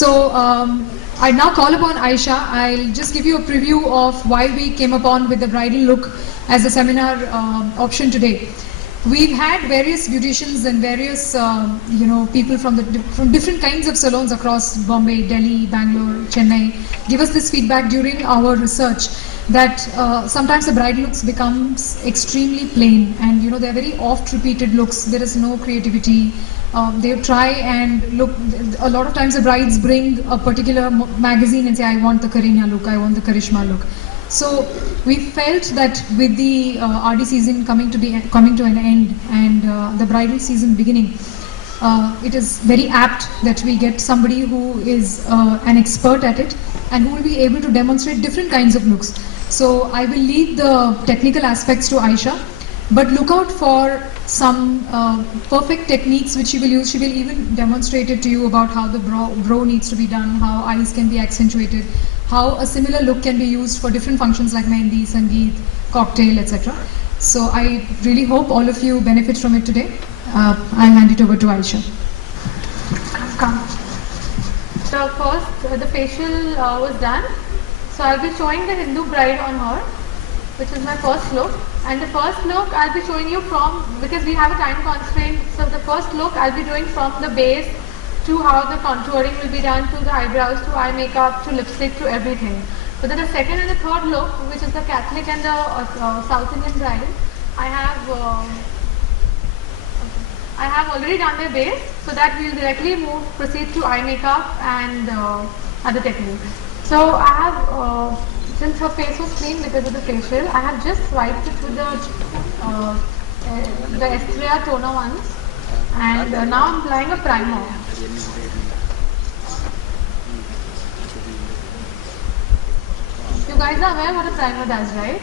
So I now call upon Aisha. I'll just give you a preview of why we came upon with the bridal look as a seminar option today. We've had various beauticians and various people from different kinds of salons across Bombay, Delhi, Bangalore, Chennai give us this feedback during our research that sometimes the bridal looks becomes extremely plain, and they're very oft repeated looks. There is no creativity. They try and look. A lot of times the brides bring a particular magazine and say, I want the Kareena look, I want the Karishma look. So we felt that with the RD season coming to an end, and the bridal season beginning, it is very apt that we get somebody who is an expert at it and who will be able to demonstrate different kinds of looks. So I will leave the technical aspects to Aisha, but look out for some perfect techniques which she will use. She will even demonstrate it to you about how the brow needs to be done, how eyes can be accentuated, how a similar look can be used for different functions like mehendi, sangeet, cocktail, etc. So I really hope all of you benefit from it today. I'll hand it over to Aisha. Come. So first, the facial was done. So I'll be showing the Hindu bride on her, which is my first look. And the first look I'll be showing you from, because we have a time constraint, so the first look I'll be doing from the base to how the contouring will be done, to the eyebrows, to eye makeup, to lipstick, to everything. But then the second and the third look, which is the Catholic and the South Indian bride, I have already done their base, so that we'll directly proceed to eye makeup and other techniques. So I have, since her face was clean because of the facial, I have just wiped it with the Estria toner ones, and now I'm applying a primer. You guys are aware what a primer does, right?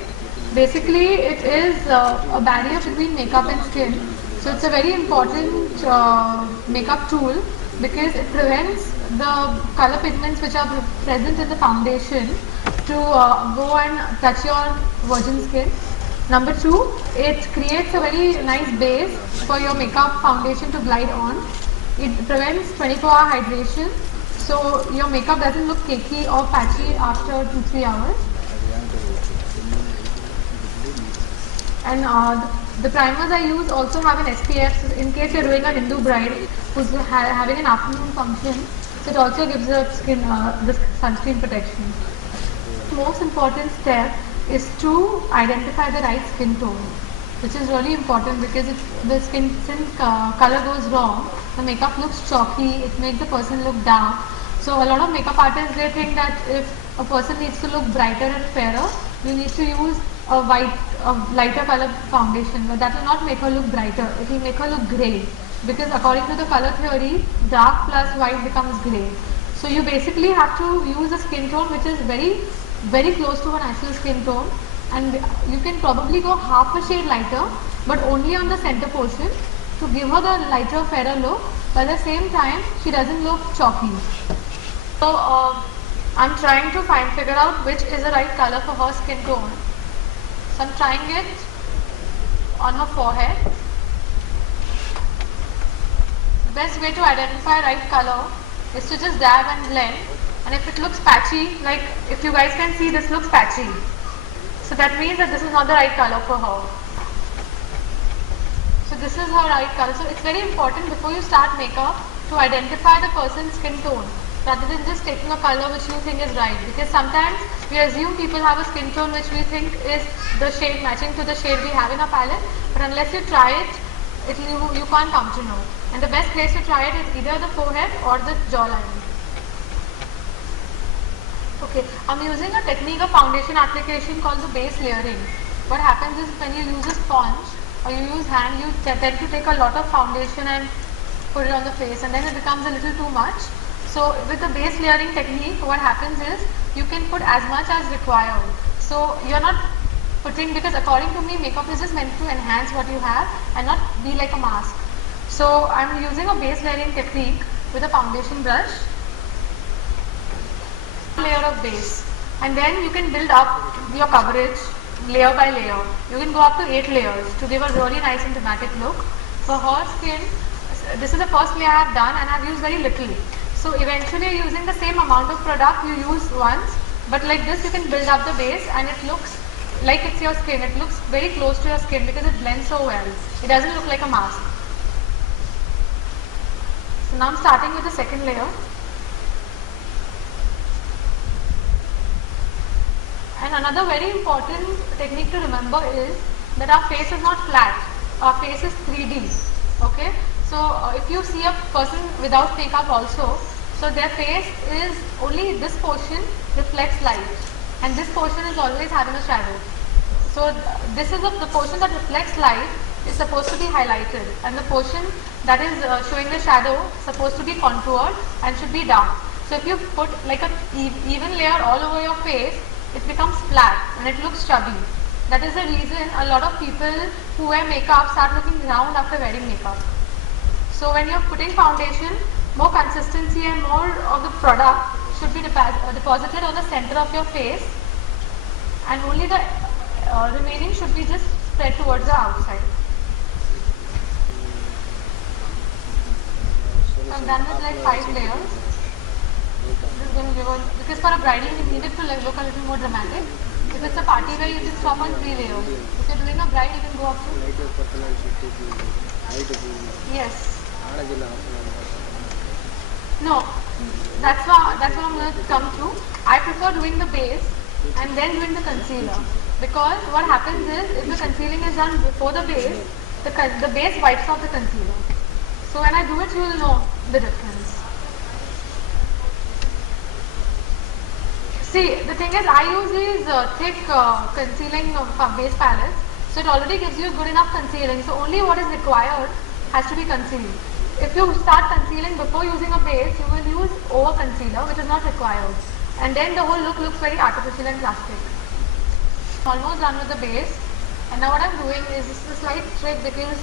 Basically, it is a barrier between makeup and skin. So it's a very important makeup tool because it prevents the color pigments which are present in the foundation to go and touch your virgin skin. Number two, it creates a very nice base for your makeup foundation to glide on. It prevents 24-hour hydration, so your makeup doesn't look cakey or patchy after 2-3 hours. And the primers I use also have an SPF, so in case you're doing a Hindu bride who's having an afternoon function, so it also gives the skin the sunscreen protection. The most important step is to identify the right skin tone, which is really important because if the skin color goes wrong, the makeup looks chalky, it makes the person look dark. So a lot of makeup artists, they think that if a person needs to look brighter and fairer, you need to use a lighter color foundation, but that will not make her look brighter, it will make her look grey, because according to the color theory, dark plus white becomes grey. So you basically have to use a skin tone which is very, very close to her natural skin tone, and you can probably go half a shade lighter, but only on the center portion to give her the lighter, fairer look, but at the same time she doesn't look chalky. So I'm trying to figure out which is the right color for her skin tone. So I'm trying it on her forehead. The best way to identify right color is to just dab and blend, and if it looks patchy, like if you guys can see, this looks patchy, so that means that this is not the right color for her. So this is her right color. So it's very important before you start makeup to identify the person's skin tone, rather than just taking a color which you think is right, because sometimes we assume people have a skin tone which we think is the shade matching to the shade we have in our palette, but unless you try it, you can't come to know. And the best place to try it is either the forehead or the jawline. Okay, I'm using a technique of foundation application called the base layering. What happens is when you use a sponge or you use hand, you tend to take a lot of foundation and put it on the face, and then it becomes a little too much. So with the base layering technique, what happens is you can put as much as required. So you're not putting, because according to me, makeup is just meant to enhance what you have and not be like a mask. So I'm using a base layering technique with a foundation brush, layer of base, and then you can build up your coverage layer by layer. You can go up to 8 layers to give a really nice and dramatic look. For her skin, this is the first layer I have done, and I have used very little. So eventually using the same amount of product you use once, but like this you can build up the base and it looks like it's your skin. It looks very close to your skin because it blends so well. It doesn't look like a mask. So now I'm starting with the second layer. And another very important technique to remember is that our face is not flat. Our face is 3D. Okay. So if you see a person without makeup also, so their face is only this portion reflects light, and this portion is always having a shadow. So this is the portion that reflects light is supposed to be highlighted, and the portion that is showing the shadow is supposed to be contoured and should be dark. So if you put like a even layer all over your face, it becomes flat and it looks chubby. That is the reason a lot of people who wear makeup start looking round after wearing makeup. So when you're putting foundation, more consistency and more of the product should be deposited on the center of your face, and only the remaining should be just spread towards the outside. So I'm done with like 5 layers. Just going to give on, because for a bridal you need it to like look a little more dramatic. If it's a party wear, you can stop on 3 layers. If you're doing a bride, you can go up to. Yes. No, that's what I'm going to come to. I prefer doing the base and then doing the concealer, because what happens is if the concealing is done before the base, the base wipes off the concealer. So when I do it, you will know the difference. See, the thing is, I use these thick concealing base palettes, so it already gives you good enough concealing. So only what is required has to be concealed. If you start concealing before using a base, you will use over concealer, which is not required, and then the whole look looks very artificial and plastic. Almost done with the base, and now what I'm doing is this is a slight trick, because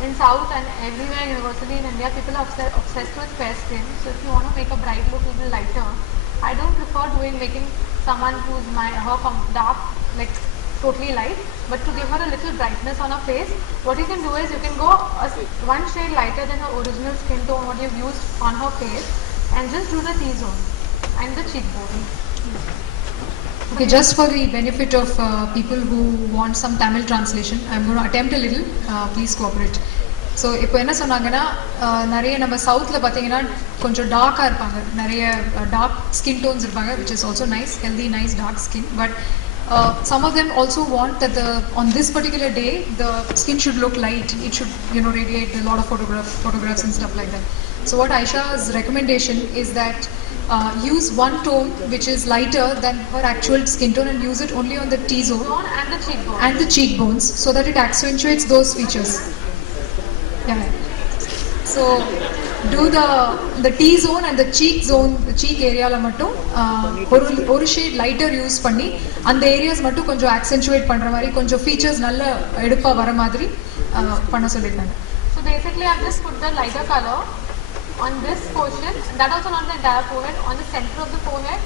in South and everywhere universally in India, people are obsessed with fair skin. So if you want to make a bride look a little lighter, I don't prefer making someone who's dark like totally light, but to give her a little brightness on her face, what you can do is you can go one shade lighter than her original skin tone what you've used on her face, and just do the T-zone and the cheekbone. Okay, just for the benefit of people who want some Tamil translation, I'm going to attempt a little. Please cooperate. So இப்போ என்ன சொன்னாங்கன்னா, நிறைய நம்ம சவுத்தில் பார்த்தீங்கன்னா கொஞ்சம் டார்க்காக இருப்பாங்க, நிறைய டார்க் ஸ்கின் டோன்ஸ் இருப்பாங்க, which is also nice, healthy, nice dark skin. But some of them also want that on this particular day the skin should look light. It should radiate a lot of photographs and stuff like that. So what Aisha's recommendation is that use one tone which is lighter than her actual skin tone and use it only on the T-zone and the cheekbones, so that it accentuates those features. Yeah. So do the T-zone and the cheek area la mattum oru shade lighter use panni and areas mattum konjam accentuate pandra mari konjam features nalla eduppa vara madri panna solliranga. So basically I've just put the lighter color on this portion, that also not the entire forehead, on the center of the forehead,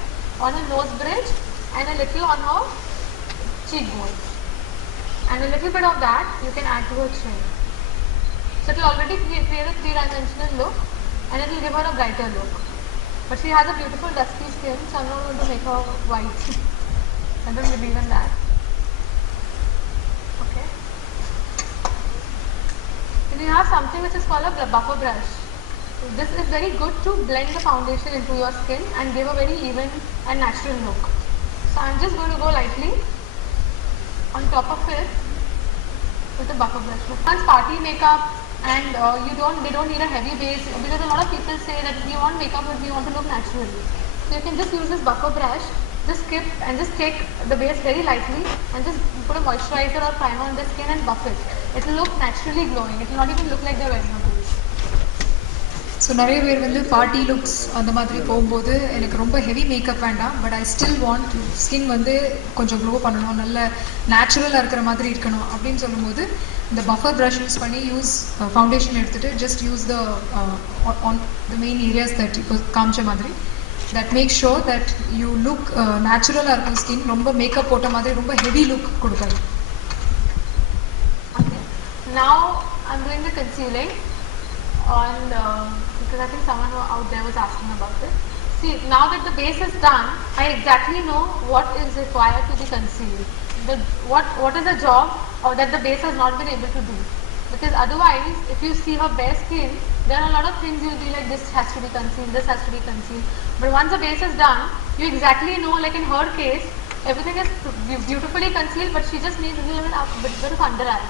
on her nose bridge, and a little on her cheekbone, and a little bit of that you can add to her chin. So it will already create a 3-dimensional look, and it will give her a brighter look. But she has a beautiful dusky skin, so I'm not going to make her white. I don't believe in that. Okay. Then you have something which is called a buffer brush. So this is very good to blend the foundation into your skin and give a very even and natural look. So I'm just going to go lightly on top of it with the buffer brush. Once party makeup, and they don't need a heavy base, because a lot of people say that we want makeup but we want to look natural. So you can just use this buffer brush, just skip and just take the base very lightly and just put a moisturizer or primer on the skin and buff it. It will look naturally glowing. It will not even look like they're wearing a base. So நிறைய பேர் வந்து party looks அந்த மாதிரி போகும்போது எனக்கு ரொம்ப heavy makeup வேண்டாம், but I still want skin வந்து கொஞ்சம் க்ளோ பண்ணணும், நல்ல நேச்சுரலாக இருக்கிற மாதிரி இருக்கணும் அப்படின்னு சொல்லும்போது இந்த பஃபர் ப்ரஷ் யூஸ் பண்ணி ஃபவுண்டேஷன் எடுத்துகிட்டு just use on the main areas that இப்போ காமிச்ச மாதிரி, that make sure that you look நேச்சுரலாக இருக்கும் ஸ்கின், ரொம்ப மேக்கப் போட்ட மாதிரி ரொம்ப ஹெவி லுக் கொடுக்காது. Now I'm doing the concealing. And because I think someone out there was asking about it. See, now that the base is done, I exactly know what is required to be concealed. What is a job or that the base has not been able to do. Because otherwise, if you see her bare skin, there are a lot of things you'll be like, this has to be concealed, this has to be concealed. But once the base is done, you exactly know, like in her case, everything is beautifully concealed, but she just needs a little bit of under eye.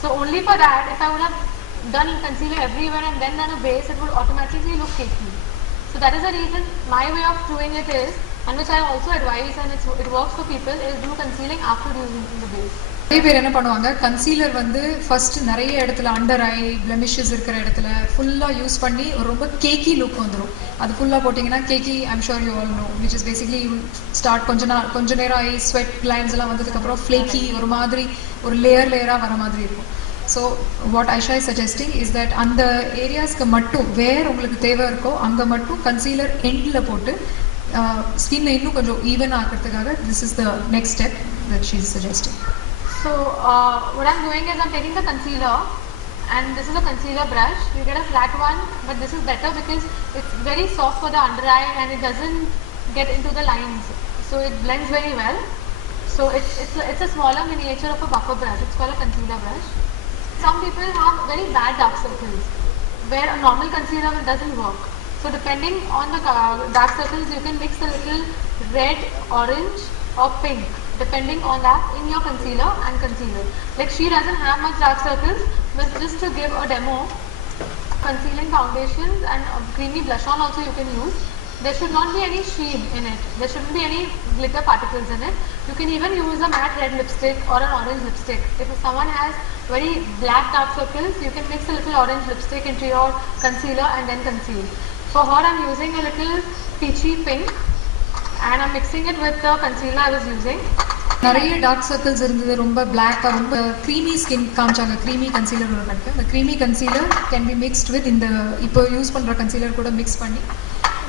So only for that, if I would have done concealer everywhere and then done a base, it would automatically look cakey. So that is the reason my way of doing it is, and which I also advise and it works for people, is do concealing after using the base. நிறைய பேர் என்ன பண்ணுவாங்க, concealer வந்து first நிறைய இடத்துல under eye blemishes இருக்கிற இடத்துல ஃபுல்லாக யூஸ் பண்ணி ஒரு ரொம்ப கேக்கி லுக் வந்துடும். அது ஃபுல்லாக போட்டிங்கன்னா cakey, I'm sure you all know, which is basically you start கொஞ்ச நேரம் ஆகி ஸ்வெட் கிளான்ஸ் எல்லாம் வந்ததுக்கப்புறம் ஃப்ளேக்கி ஒரு மாதிரி ஒரு லேயராக வர மாதிரி இருக்கும். So what Aisha is suggesting is that அந்த ஏரியாஸ்க்கு மட்டும் வேர் உங்களுக்கு தேவை இருக்கோ அங்கே மட்டும் கன்சீலர் எண்டில் போட்டு ஸ்கின்னை இன்னும் கொஞ்சம் ஈவன் ஆக்கிறதுக்காக this is the next step that she is suggesting. So what I'm doing is I'm taking the concealer, and this is a concealer brush. You get a flat one, but this is better because it's very soft for the under eye and it doesn't get into the lines. So it blends very well. So it's a smaller miniature of a buffer brush. It's called a concealer brush. Some people have very bad dark circles where a normal concealer doesn't work. So depending on the dark circles, you can mix a little red, orange or pink, depending on that in your concealer and concealer. Like she doesn't have much dark circles, but just to give a demo, concealing foundations and creamy blush on also you can use. There should not be any sheen in it. There shouldn't be any glitter particles in it. You can even use a matte red lipstick or an orange lipstick. If someone has very black dark circles, you can mix a little orange lipstick into your concealer and then conceal. For her, I'm using a little peachy pink and I'm mixing it with the concealer I was using. நிறைய dark circles இருந்தது, ரொம்ப பிளாக்காக ரொம்ப creamy skin காமிச்சாங்க. Creamy concealer ஒரு கட்டு, அந்த creamy concealer can be mixed with இந்த இப்போ யூஸ் பண்ணுற கன்சீலர் கூட மிக்ஸ் பண்ணி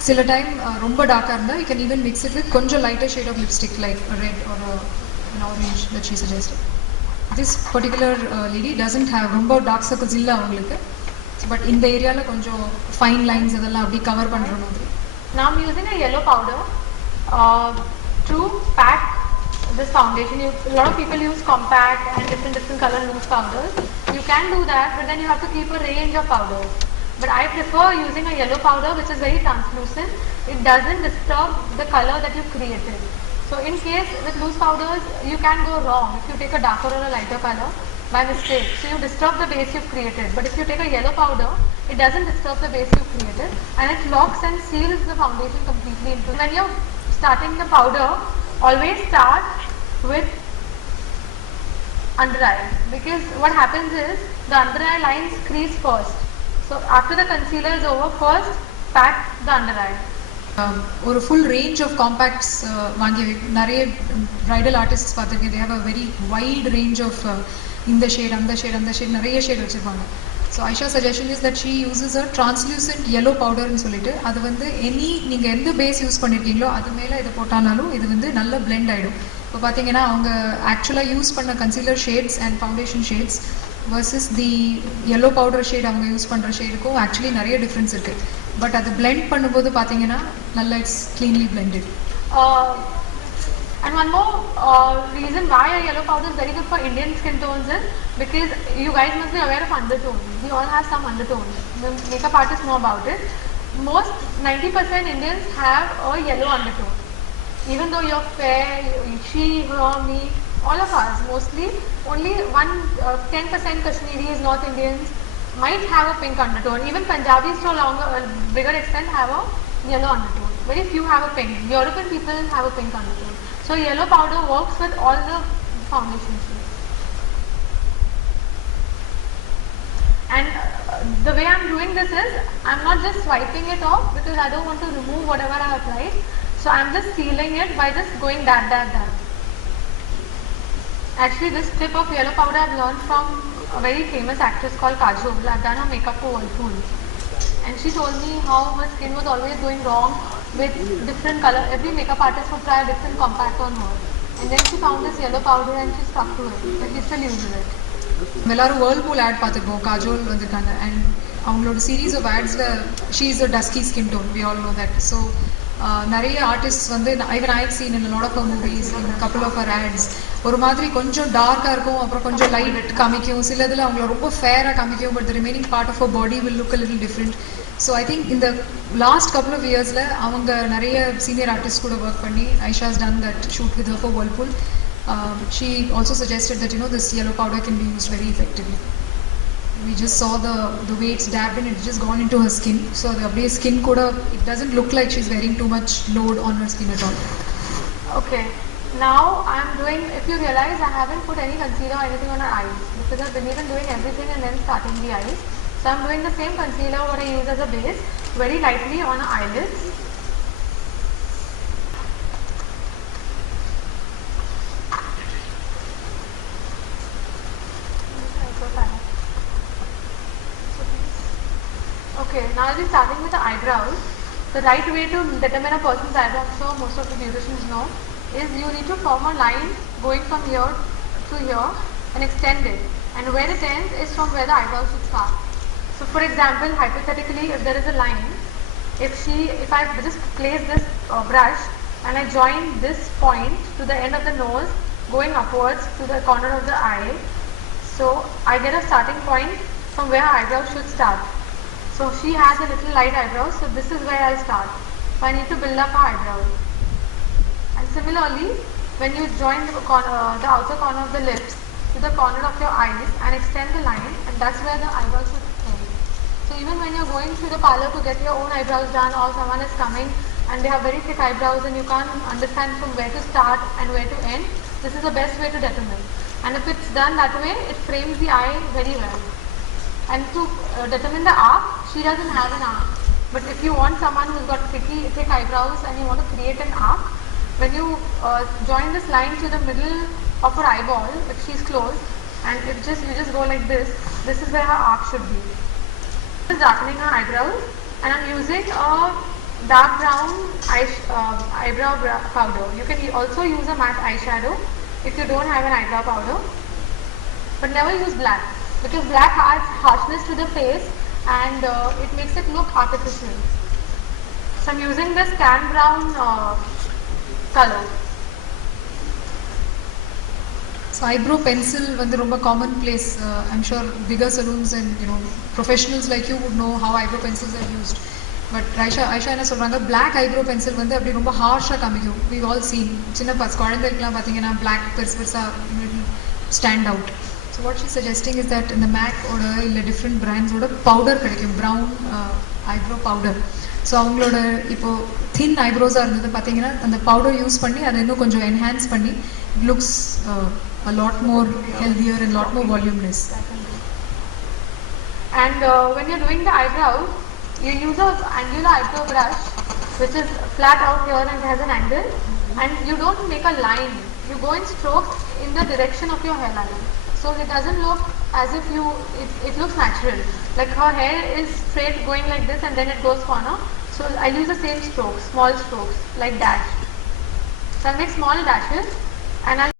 சில டைம் ரொம்ப டார்க்காக இருந்தால் you can even mix it with கொஞ்சம் lighter shade of lipstick like red or orange that she suggested. This particular lady doesn't have ரொம்ப டார்க் சர்க்கிள்ஸ் இல்லை அவங்களுக்கு, பட் இந்த ஏரியாவில் கொஞ்சம் ஃபைன் லைன்ஸ் இதெல்லாம் அப்படி கவர் பண்ணுற மாதிரி. Now I'm using a yellow powder to pack this foundation. A lot of people use compact and different color loose powders. You can do that, but then you have to keep a range of powders. But I prefer using a yellow powder which is very translucent. It doesn't disturb the color that you created. So in case with loose powders, you can go wrong if you take a darker or a lighter color by mistake. So you disturb the base you've created. But if you take a yellow powder, it doesn't disturb the base you've created and it locks and seals the foundation completely into. When you're starting the powder, always start with under eye, because what happens is the under eye lines crease first. So after the concealer is over, first pack the under eye. ஒரு full range of compacts வாங்கி நிறைய bridal artists பார்த்துருக்கேன். They have a very wide range of இந்த shade அந்த shade நிறைய shade வச்சுருப்பாங்க. So Aisha suggestion is that she uses a translucent yellow பவுடர்னு சொல்லிட்டு, அது வந்து நீங்கள் எந்த பேஸ் யூஸ் பண்ணியிருக்கீங்களோ அது மேலே இதை போட்டாலும் இது வந்து நல்ல பிளெண்ட் ஆகிடும். இப்போ பார்த்தீங்கன்னா அவங்க ஆக்சுவலாக யூஸ் பண்ண concealer shades and foundation shades versus the yellow powder shade அவங்க யூஸ் பண்ணுற ஷேடுக்கும் ஆக்சுவலி நிறைய டிஃப்ரென்ஸ் இருக்குது. பட் அது பிளெண்ட் பண்ணும்போது பார்த்தீங்கன்னா நல்லா it's க்ளீன்லி blended. And one more reason why a yellow powder is very good for Indian skin tones is because you guys must be aware of undertones. We all have some undertones. The makeup artists know about it. Most 90% Indians have a yellow undertone. Even though you're fair, she, her, me, all of us mostly, only 10% Kashmiris, North Indians might have a pink undertone. Even Punjabis to a bigger extent have a yellow undertone. Very few have a pink. European people have a pink undertone. So yellow powder works with all the foundation shades. And the way I'm doing this is, I'm not just swiping it off because I don't want to remove whatever I have applied. So I'm just sealing it by just going dab. Actually this tip of yellow powder I've learned from a very famous actress called Kajol. I've done her makeup for Whirlpool. And she told me how her skin was always going wrong with different color. Every makeup artist would try a different compact on her. And then she found this yellow powder and she stuck to it. And she still uses it. எல்லாரும் Whirlpool ad பார்த்துருப்போம், காஜோல் வந்திருக்காங்க. And அவங்களோட series of ஆட்ஸில் she is a dusky skin tone, we all know that. So நிறைய artist வந்து even I have seen in lot of movies in couple of her ads ஒரு மாதிரி கொஞ்சம் டார்க்காக இருக்கும், அப்புறம் கொஞ்சம் லைட் காமிக்கும், சிலதில் அவங்கள ரொம்ப ஃபேராக காமிக்கும், but the remaining part of a body will look a little different. So I think இந்த லாஸ்ட் கப்புள் ஆஃப் இயர்ஸில் அவங்க நிறைய சீனியர் ஆர்டிஸ்ட் கூட ஒர்க் பண்ணி Aisha's done that shoot with her for Whirlpool. She also suggested that this yellow powder can be used very effectively. We just saw the way it's dabbed in, it's just gone into her skin. So the skin kuda, it doesn't look like she's wearing too much load on her skin at all. Okay. Now I'm doing, if you realize, I haven't put any concealer or anything on her eyes because I've been even doing everything and then starting the eyes. So I'm doing the same concealer what I use as a base very lightly on her eyelids. Okay, now I'll be starting with the eyebrows. The right way to determine a person's eyebrows, so most of the beauticians know, is you need to form a line going from here to here and extend it. And where it ends is from where the eyebrows should start. So for example, hypothetically, if there is a line, if I just place this brush and I join this point to the end of the nose going upwards to the corner of the eye, so I get a starting point from where her eyebrows should start. So she has a little light eyebrows, so this is where I'll start. So I need to build up her eyebrows. And similarly, when you join the outer corner of the lips to the corner of your eyes and extend the line, and that's where the eyebrows should end. So even when you're going to the parlor to get your own eyebrows done, or someone is coming and they have very thick eyebrows and you can't understand from where to start and where to end, this is the best way to determine. And if it's done that way, it frames the eye very well. And to determine the arc, she doesn't have an arc. But if you want someone who's got thick eyebrows and you want to create an arc, when you join this line to the middle of her eyeball, if she's closed, and you just go like this, this is where her arc should be. Just darkening her eyebrows, and I'm using a dark brown eyebrow powder. You can also use a matte eyeshadow if you don't have an eyebrow powder, but never use black, because black adds harshness to the face and it makes it look artificial. So I'm using this tan brown color. So eyebrow pencil வந்து ரொம்ப common place. I'm sure bigger salons and professionals like you would know how eyebrow pencils are used. But Aisha என்ன சொல்றாங்க, black eyebrow pencil வந்து அப்படி ரொம்ப ஹார்ஷாக காமிக்கும். We've all seen சின்ன குழந்தைகளுக்குலாம் பார்த்தீங்கன்னா black பெருசா stand out. So what she's suggesting is that in the MAC or different brands powder கிடைக்கும், brown eyebrow powder. ஸோ அவங்களோட இப்போ thin eyebrows இருந்தது பார்த்தீங்கன்னா அந்த பவுடர் யூஸ் பண்ணி அதை இன்னும் கொஞ்சம் என்ஹான்ஸ் பண்ணி it looks a lot more healthier and lot more voluminous. And when you're doing the eyebrows, you use an angular eyebrow brush which is flat out here and has an angle, and you don't make a line, you go in strokes in the direction of your hairline. So it doesn't look as if it looks natural. Like her hair is straight going like this and then it goes corner. So I'll use the same strokes, small strokes, like dash. So I'll make small dashes and I'll